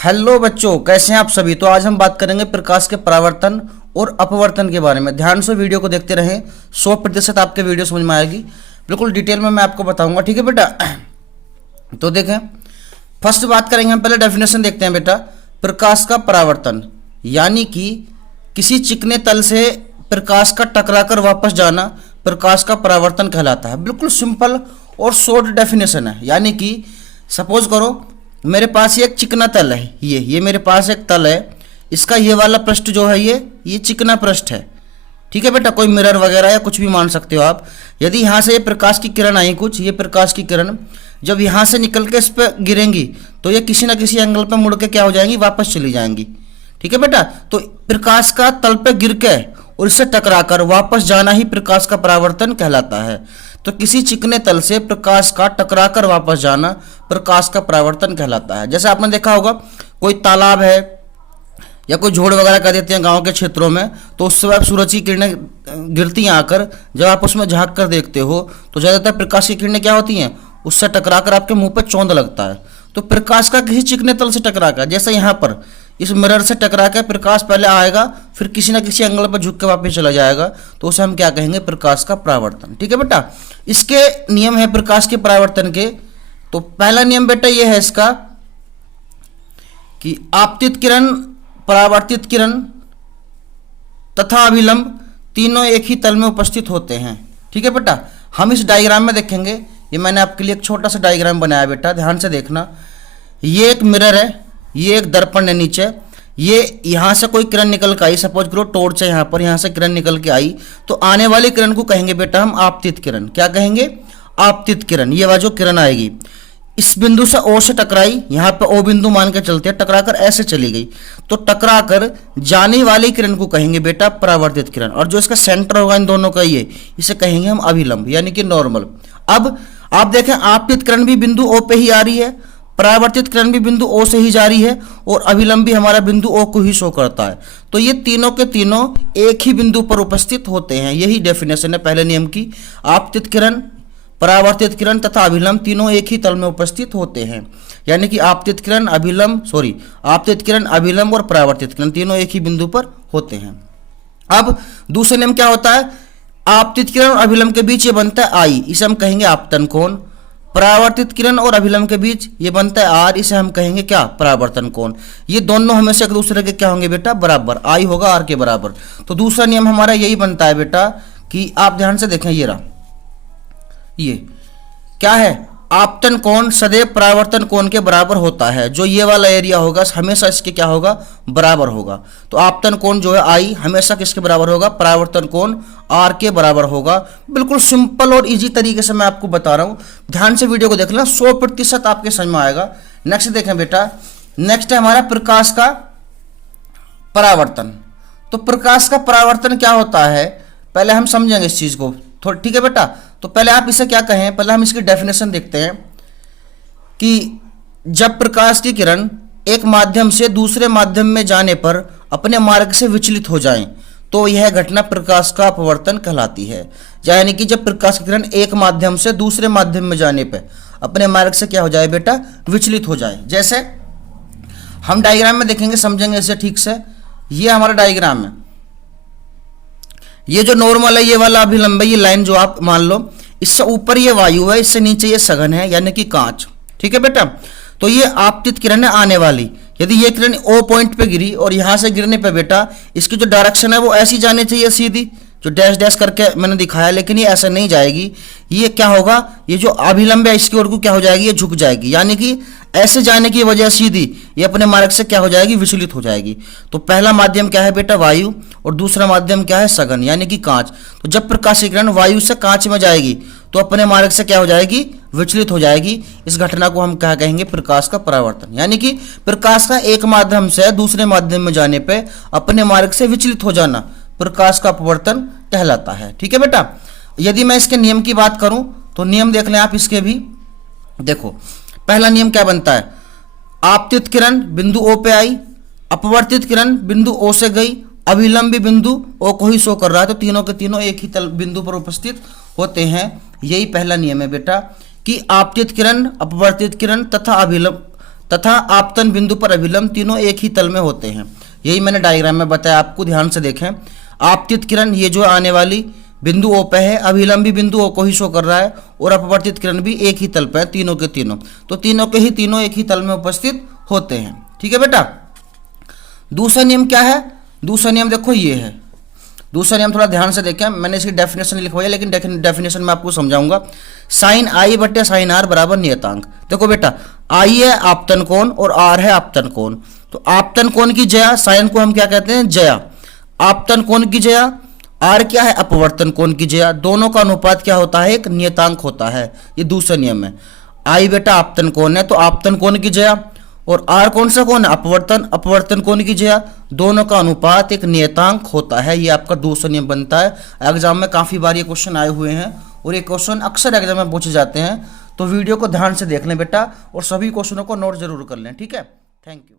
Hello बच्चों, कैसे हैं आप सभी। तो आज हम बात करेंगे प्रकाश के परावर्तन और अपवर्तन के बारे में। ध्यान से वीडियो को देखते रहें, 100% आपके वीडियो समझ में आएगी। बिल्कुल डिटेल में मैं आपको बताऊंगा, ठीक है बेटा। तो देखें, फर्स्ट बात करेंगे हम, पहले डेफिनेशन देखते हैं बेटा। प्रकाश का परावर्तन यानी कि किसी चिकने तल से प्रकाश का टकराकर वापस जाना प्रकाश का परावर्तन कहलाता है। बिल्कुल सिंपल और शॉर्ट डेफिनेशन है। यानी कि सपोज करो मेरे पास ये एक चिकना तल है, ये मेरे पास एक तल है, इसका ये वाला पृष्ठ जो है ये चिकना पृष्ठ है, ठीक है बेटा। कोई मिरर वगैरह या कुछ भी मान सकते हो आप। यदि यहाँ से ये प्रकाश की किरण आई, कुछ ये प्रकाश की किरण जब यहाँ से निकल के इस पर गिरेंगी तो ये किसी ना किसी एंगल पर मुड़ के क्या हो जाएंगी, वापस चली जाएंगी, ठीक है बेटा। तो प्रकाश का तल पे गिर के और इससे टकराकर वापस जाना ही प्रकाश का परावर्तन कहलाता है। तो किसी चिकने तल से प्रकाश का टकराकर वापस जाना प्रकाश का परावर्तन कहलाता है। जैसे आपने देखा होगा कोई तालाब है या कोई झोड़ वगैरह कर देते हैं गांव के क्षेत्रों में, तो उस समय सूरज की किरणें गिरती हैं आकर, जब आप उसमें झांक कर देखते हो तो ज़्यादातर प्रकाश की किरणें क्या होती हैं, उससे टकराकर आपके मुंह पर चौंध लगता है। तो प्रकाश का किसी चिकने तल से टकराकर, जैसे यहाँ पर इस मिरर से टकरा के प्रकाश पहले आएगा, फिर किसी ना किसी एंगल पर झुक के वापस चला जाएगा, तो उसे हम क्या कहेंगे, प्रकाश का परावर्तन, ठीक है बेटा। इसके नियम है प्रकाश के परावर्तन के। तो पहला नियम बेटा ये है इसका कि आपतित किरण, परावर्तित किरण तथा अभिलंब तीनों एक ही तल में उपस्थित होते हैं, ठीक है बेटा। हम इस डायग्राम में देखेंगे, ये मैंने आपके लिए एक छोटा सा डायग्राम बनाया बेटा, ध्यान से देखना। ये एक मिरर है, ये एक दर्पण है नीचे, ये यहाँ से कोई किरण निकल के आई, सपोज करो टॉर्च है यहाँ पर, यहाँ से किरण निकल के आई, तो आने वाली किरण को कहेंगे बेटा हम आपतित किरण। क्या कहेंगे, आपतित किरण। ये वह जो किरण आएगी इस बिंदु से ओ से टकराई, यहाँ पे ओ बिंदु मान के चलते हैं, टकराकर ऐसे चली गई, तो टकराकर जाने वाली किरण को कहेंगे बेटा परावर्तित किरण। और जो इसका सेंटर होगा इन दोनों का, ये इसे कहेंगे हम अभिलंब यानी कि नॉर्मल। अब आप देखें, आपतित किरण भी बिंदु ओ पे ही आ रही है, परावर्तित किरण भी बिंदु ओ से ही जारी है, और अभिलंब भी हमारा बिंदु ओ को ही शो करता है। तो ये तीनों के तीनों एक ही बिंदु पर उपस्थित होते हैं। यही डेफिनेशन है पहले नियम की। आपतित किरण, परावर्तित किरण तथा अभिलंब तीनों एक ही तल में उपस्थित होते हैं। यानी कि आपतित किरण, आपतित किरण, अभिलंब और परावर्तित किरण तीनों एक ही बिंदु पर होते हैं। अब दूसरा नियम क्या होता है, आपतित किरण और अभिलंब के बीच ये बनता है आई, इसे हम कहेंगे आपतन कोण। परावर्तित किरण और अभिलंब के बीच ये बनता है आर, इसे हम कहेंगे क्या, परावर्तन कोण। ये दोनों हमेशा एक दूसरे के क्या होंगे बेटा, बराबर, आई होगा आर के बराबर। तो दूसरा नियम हमारा यही बनता है बेटा कि आप ध्यान से देखें, ये रहा, ये क्या है, आपतन कोण सदैव परावर्तन कोण के बराबर होता है। जो ये वाला एरिया होगा हमेशा इसके क्या होगा, बराबर होगा। तो आपतन कोण जो है आई हमेशा किसके बराबर होगा, परावर्तन कोण आर के बराबर होगा। बिल्कुल सिंपल और इजी तरीके से मैं आपको बता रहा हूं, ध्यान से वीडियो को देख लेना, 100% आपके समझ में आएगा। नेक्स्ट देखें बेटा, नेक्स्ट है हमारा प्रकाश का परावर्तन। तो प्रकाश का परावर्तन क्या होता है, पहले हम समझेंगे इस चीज को थोड़ा, ठीक है बेटा। तो पहले आप इसे क्या कहें, पहले हम इसकी डेफिनेशन देखते हैं कि जब प्रकाश की किरण एक माध्यम से दूसरे माध्यम में जाने पर अपने मार्ग से विचलित हो जाएं, तो यह घटना प्रकाश का अपवर्तन कहलाती है। यानी कि जब प्रकाश की किरण एक माध्यम से दूसरे माध्यम में जाने पर अपने मार्ग से क्या हो जाए बेटा, विचलित हो जाए। जैसे हम डायग्राम में देखेंगे, समझेंगे इसे ठीक से। ये हमारा डायग्राम है, ये जो नॉर्मल है ये वाला अभिलंब है, ये लाइन जो आप मान लो, इससे ऊपर ये वायु है, इससे नीचे ये सघन है यानी कि कांच, ठीक है बेटा। तो ये आपतित किरण है आने वाली। यदि ये किरण ओ पॉइंट पे गिरी और यहां से गिरने पे बेटा इसकी जो डायरेक्शन है वो ऐसी जानी चाहिए, सीधी, जो डैश डैश करके मैंने दिखाया, लेकिन ये ऐसा नहीं जाएगी। ये क्या होगा, ये जो अभिलंब है इसकी ओर को क्या हो जाएगी, ये झुक जाएगी, यानी कि ऐसे जाने की वजह सीधी ये अपने मार्ग से क्या हो जाएगी, विचलित हो जाएगी। तो पहला माध्यम क्या है बेटा, वायु, और दूसरा माध्यम क्या है, सघन यानी कि कांच। तो जब प्रकाश की किरण वायु से कांच में जाएगी तो अपने मार्ग से क्या हो जाएगी, विचलित हो जाएगी। इस घटना को हम क्या कहेंगे, प्रकाश का परावर्तन। यानी कि प्रकाश का एक माध्यम से दूसरे माध्यम में जाने पर अपने मार्ग से विचलित हो जाना प्रकाश का अपवर्तन कहलाता है, ठीक है बेटा। यदि मैं इसके नियम की बात करूं तो नियम देख लें आप इसके भी। देखो पहला नियम क्या बनता है, आपतित किरण बिंदु ओ पे आई, अपवर्तित किरण बिंदु ओ से गई, अभिलंब भी बिंदु ओ को ही शो कर रहा है, तो तीनों के तीनों एक ही तल बिंदु पर उपस्थित होते हैं। यही पहला नियम है बेटा कि आपतित किरण, अपवर्तित किरण तथा अभिलंब तथा आपतन बिंदु पर अभिलंब तीनों एक ही तल में होते हैं। यही मैंने डायग्राम में बताया आपको, ध्यान से देखें। आपतित किरण ये जो आने वाली बिंदु O पे है, अभिलंबी बिंदु O को ही शो कर रहा है, और अपवर्तित किरण भी एक ही तल पे है, तीनों के तीनों। तो तीनों के ही तीनों एक ही तल में उपस्थित होते हैं। ठीक है बेटा। दूसरा नियम क्या है? दूसरा नियम देखो ये है। दूसरा नियम थोड़ा ध्यान से देखें, मैंने इसकी डेफिनेशन लिखवाई है, लेकिन डेफिनेशन में आपको समझाऊंगा। साइन आई बटे साइन आर बराबर नियतांक। देखो बेटा, आई है आपतन कोण और आर है आपतन कोण। तो आपतन कोण की जया, साइन को हम क्या कहते हैं? जया। आपतन कोण की जया, आर क्या है? अपवर्तन कोण की जया। दोनों का अनुपात क्या होता है? एक नियतांक होता है। ये दूसरा नियम है। आई बेटा आपतन कोण है, तो आपतन कोण की जया, और आर कौन सा कोण है? अपवर्तन। अपवर्तन कोण की जया। दोनों का अनुपात एक नियतांक होता है। ये आपका दूसरा नियम बनता है। एग्जाम में काफी बार ये क्वेश्चन आए हुए हैं, और ये क्वेश्चन अक्सर एग्जाम में पूछे जाते हैं। तो वीडियो को ध्यान से देख लें बेटा, और सभी क्वेश्चनों को नोट जरूर कर लें। ठीक है, थैंक यू।